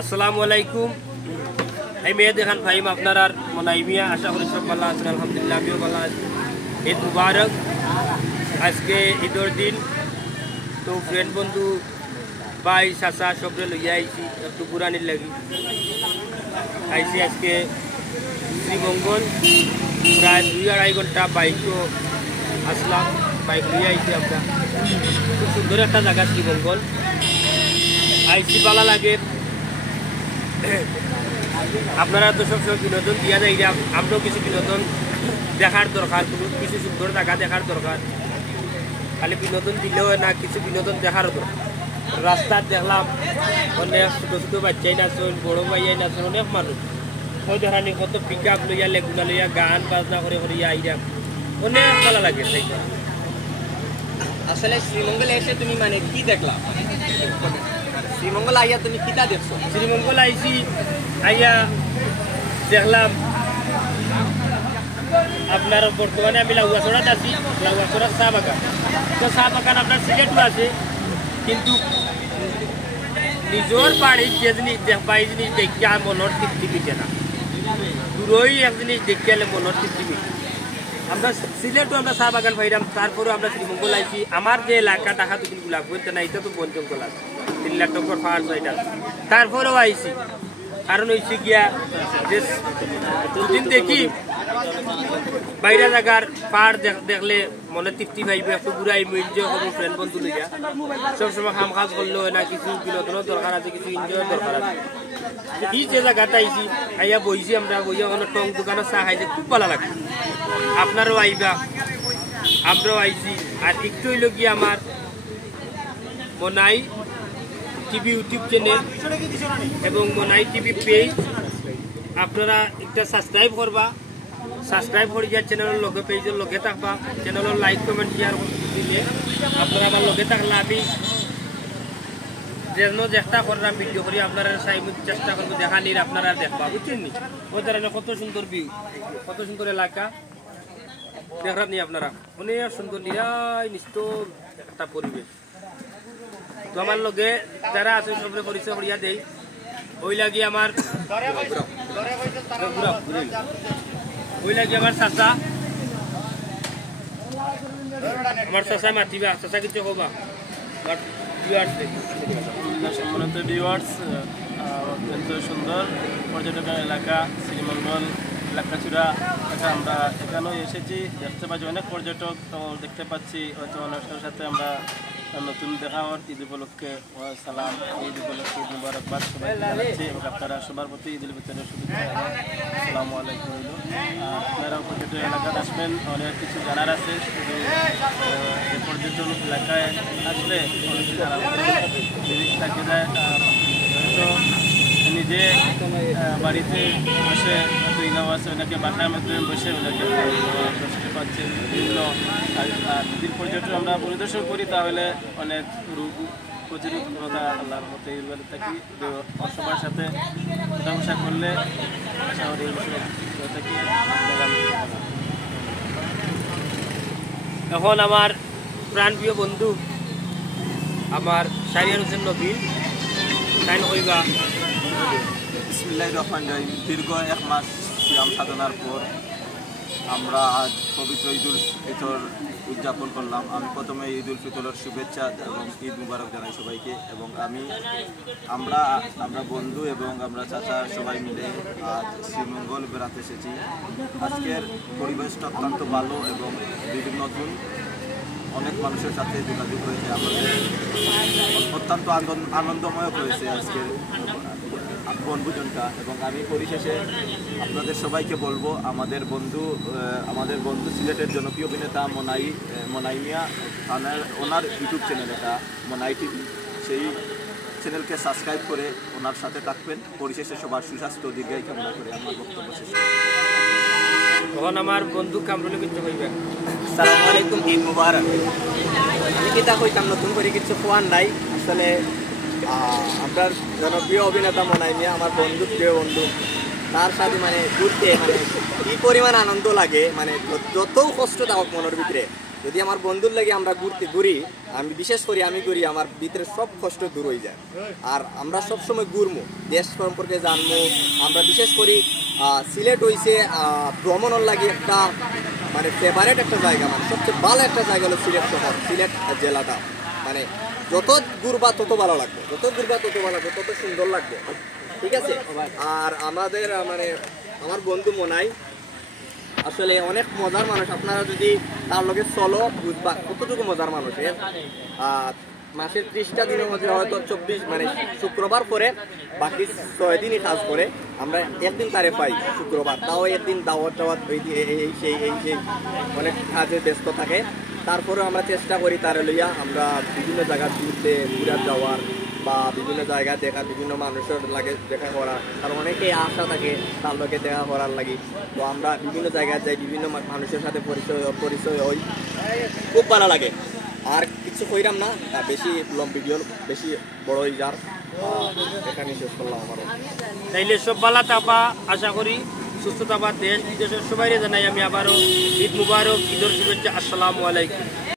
আসসালামু আলাইকুম। এই মেয়েদের খান ফাহিম আপনার আর মনাইমিয়া আশা করি সব ভালো আছেন। আলহামদুলিল্লাহ আমিও ভালো আছি। ঈদ মুবারক। আজকে ঈদের দিন, তো ফ্রেন্ড বন্ধু ভাই চাচা সবরে লইয়া আইছি একটু বুড়ানির লাগি আইছি। আজকে শ্রীমঙ্গল প্রায় 2-2.5 ঘন্টা বাইকও আসলাম, বাইক লইয়া আইছি আমরা। খুব সুন্দর একটা জায়গা শ্রীমঙ্গল, আইসি ভালো লাগে। আপনারা তো সবসময় বিনোদন দিয়া যায়, আমরাও কিছু বিনোদন দেখার দরকার, কোনো কিছু সুন্দর জায়গা দেখার দরকার। খালি বিনোদন দিলেও না, কিছু বিনোদন দেখারও দরকার। রাস্তার দেখলাম অনেক ছোটো ছোটো বাচ্চাই নাচন, বড়ো ভাইয়াই নাচন, অনেক মানুষ। ওই দেখানি কত পিক আপ লইয়া লেগুনা লইয়া গান বাজনা করে করে আইরা অনেক ভালো লাগে। আসলে শ্রীমঙ্গলে এসে তুমি মানে কি দেখলা? শ্রীমঙ্গল আইয়া তুমি কিতা দেখছো? শ্রীমঙ্গল আইছি, আইয়া দেখলাম আপনার বর্তমানে আমি লাউয়াছড়াত আছি। লাউয়াছড়ার চা বাগান, তো চা বাগান আপনার সিলেটও আছে, কিন্তু নিজের বাড়ির যে জিনিস দেখবা এই জিনিস দেখিয়া মনের তৃপ্তি মিটে না, দূরই এক জিনিস দেখিয়ালে মনের তৃপ্তি মিটে। আমরা সিলেটও আমরা চা বাগান পাইলাম, তারপরেও আমরা শ্রীমঙ্গল আইছি। আমার যে এলাকা টাকা দুগুলা বলতে না, এটা তো বন জঙ্গল আছে, 3 লাখ টাকার পাহাড় ছয়টা, তারপরেও আইছি। কারণ হয়েছে গিয়া যে দুদিন দেখি বাইরে জায়গার পাহাড় দেখলে মনে তৃপ্তি পাইবে, একটু ঘুরাই এনজয় করবো ফ্রেন্ড বন্ধু লইয়া। সবসময় কাম কাজ করলেও না, কিছু বিনোদনের দরকার আছে, কিছু এনজয়ের দরকার আছে। এই যে জায়গাটা আইছি, আইয়া বইছি আমরা, বইয়া ওখানে টং দোকানে চা খাইছে, খুব ভালো লাগে। আপনারও আইবা, আমরাও আইছি। আর একটু হইল গিয়ে আমার মনাই টিভি ইউটিউব চ্যানেল এবং মনাই টিভি পেজ, আপনারা একটা সাবস্ক্রাইব করবা। সাবস্ক্রাইব করে গিয়ে চ্যানেলের লগে, পেজের লগে থাকবা। চ্যানেলের লাইক কমেন্ট শেয়ার দিলে আপনারা আমার লগে থাকলে আমি যেন চেষ্টা করলাম ভিডিও করি আপনারা চেষ্টা করবো দেখানির, আপনারা দেখবা, বুঝছেন নি? ওই ধরনের কত সুন্দর ভিউ, কত সুন্দর এলাকা দেখার নি আপনারা। অনেক সুন্দর নিরাই নিষ্ঠুর একটা পরিবেশ। তো আমার লগে যারা আছে সবরে পরিচয় করিয়া দেই। ওই লাগি আমার চাচা, আমার চাচা মাতিবা, চাচা কিছু কবা। সম্মানিত ভিউয়ার্স, অত্যন্ত সুন্দর পর্যটন এলাকা শ্রীমঙ্গল এলাকাচূড়া। আমরা এখানেও এসেছি, দেখতে পাচ্ছি অনেক পর্যটক, তো দেখতে পাচ্ছি হয়তো অনেকের সাথে আমরা নতুন দেখা হওয়ার ঈদ উপলক্ষে সালাম, ঈদ উপলক্ষে ঈদ মুবারকবাদ সবাই জানাচ্ছি এবং আপনারা সবার প্রতি ঈদ উল ফিতরের শুভেচ্ছা। আসসালামু আলাইকুম। আপনারা পর্যটন এলাকায় আসবেন, অনেক কিছু জানার আছে। শুধু এই পর্যটন এলাকায় আসলে অনেক কিছু জানার জিনিস থাকে যায়। তো নিজে বাড়িতে বসে গাঁও আছে, ওনাকে বাসার মধ্যে বসে ওনাকে দর্শন পাচ্ছেন। বিভিন্ন যদি পর্যটন আমরা পরিদর্শন করি তাহলে অনেক রোগ প্রতিরোধকতা আল্লাহর মতো এগুলো থাকি। সবার সাথে মেলামেশা করলে আশা করি থাকি। এখন আমার প্রাণপ্রিয় বন্ধু আমার শাহরিয়ার হোসেন নবীন তাই কইবা। বিসমিল্লাহির রহমানির রহিম। দীর্ঘ 1 মাস সিয়াম সাধনার পর আমরা আজ পবিত্র ঈদ উল ফিতর উদযাপন করলাম। আমি প্রথমে ঈদ উল ফিতরের শুভেচ্ছা এবং ঈদ মুবারক জানাই সবাইকে। এবং আমরা বন্ধু এবং আমরা চাচা সবাই মিলে আজ শ্রীমঙ্গল বেড়াতে এসেছি। আজকের পরিবেশটা অত্যন্ত ভালো এবং বিভিন্ন নতুন অনেক মানুষের সাথে যোগাযোগ হয়েছে। আমাদের অত্যন্ত আনন্দময় হয়েছে আজকের বনভোজনটা। এবং আমি পরিশেষে আপনাদের সবাইকে বলবো, আমাদের বন্ধু সিলেটের জনপ্রিয় অভিনেতা মনাই মিয়া ওনার ইউটিউব চ্যানেল এটা মনাই টিভি, সেই চ্যানেলকে সাবস্ক্রাইব করে ওনার সাথে থাকবেন। পরিশেষে সবার সুস্বাস্থ্য দীর্ঘায়ু কামনা করে আমার বক্তব্য শেষ। তখন আমার বন্ধু কামরুল কিছু কইবেন। আসসালামু আলাইকুম, ঈদ মুবারক। আমি কিতা কইতাম, নতুন করে কিছু কোয়ার নাই। আসলে আপনার জনপ্রিয় অভিনেতা মনাই মিয়া আমার বন্ধু, প্রিয় বন্ধু, তার সাথে মানে ঘুরতে মানে কি পরিমাণ আনন্দ লাগে, মানে যত কষ্ট থাকুক মনের ভিতরে যদি আমার বন্ধুর লাগে আমরা ঘুরি, আমি বিশেষ করে আমি ঘুরি, আমার ভিতরে সব কষ্ট দূর হয়ে যায়। আর আমরা সব সময় ঘুরবো, দেশ সম্পর্কে জানবো। আমরা বিশেষ করি সিলেট হইছে ভ্রমণের লাগে একটা মানে ফেভারেট একটা জায়গা, মানে সবচেয়ে ভালো একটা জায়গা হলো সিলেট শহর, সিলেট জেলাটা। মানে যত ঘুরবা তত ভালো লাগবে, যত ঘুরবা তত ভালো লাগবে, তত সুন্দর লাগবে, ঠিক আছে। আর আমাদের মানে আমার বন্ধু মনাই আসলে অনেক মজার মানুষ। আপনারা যদি তার লগে চলো বুঝবা কতটুকু মজার মানুষ। মাসের 30টা দিনের মধ্যে হয়তো 24 মানে শুক্রবার পরে বাকি 6 দিনই কাজ করে। আমরা একদিন তারে পাই শুক্রবার, তাও একদিন দাওয়াত এই সেই অনেক কাজে ব্যস্ত থাকে। তারপরেও আমরা চেষ্টা করি তারে লইয়া আমরা বিভিন্ন জায়গা ঘুরতে যাওয়ার বা বিভিন্ন জায়গা দেখা, বিভিন্ন মানুষের লাগে দেখা করা। কারণ অনেকেই আশা থাকে তার লগে দেখা করার লাগি। তো আমরা বিভিন্ন জায়গায় যাই, বিভিন্ন মানুষের সাথে পরিচয় হই, খুব ভালো লাগে। আর কিছু কইরাম না, বেশি ভিডিও বেশি বড় হয়ে যার এখানে শেষ করলাম আমার। তাইলে সব ভালো থাকবা, আশা করি সুস্থ থাকবা। দেশ বিদেশের সবাই জানাই আমি আবারও ঈদ মুবারক, ঈদের শুভেচ্ছা। আসসালামু আলাইকুম।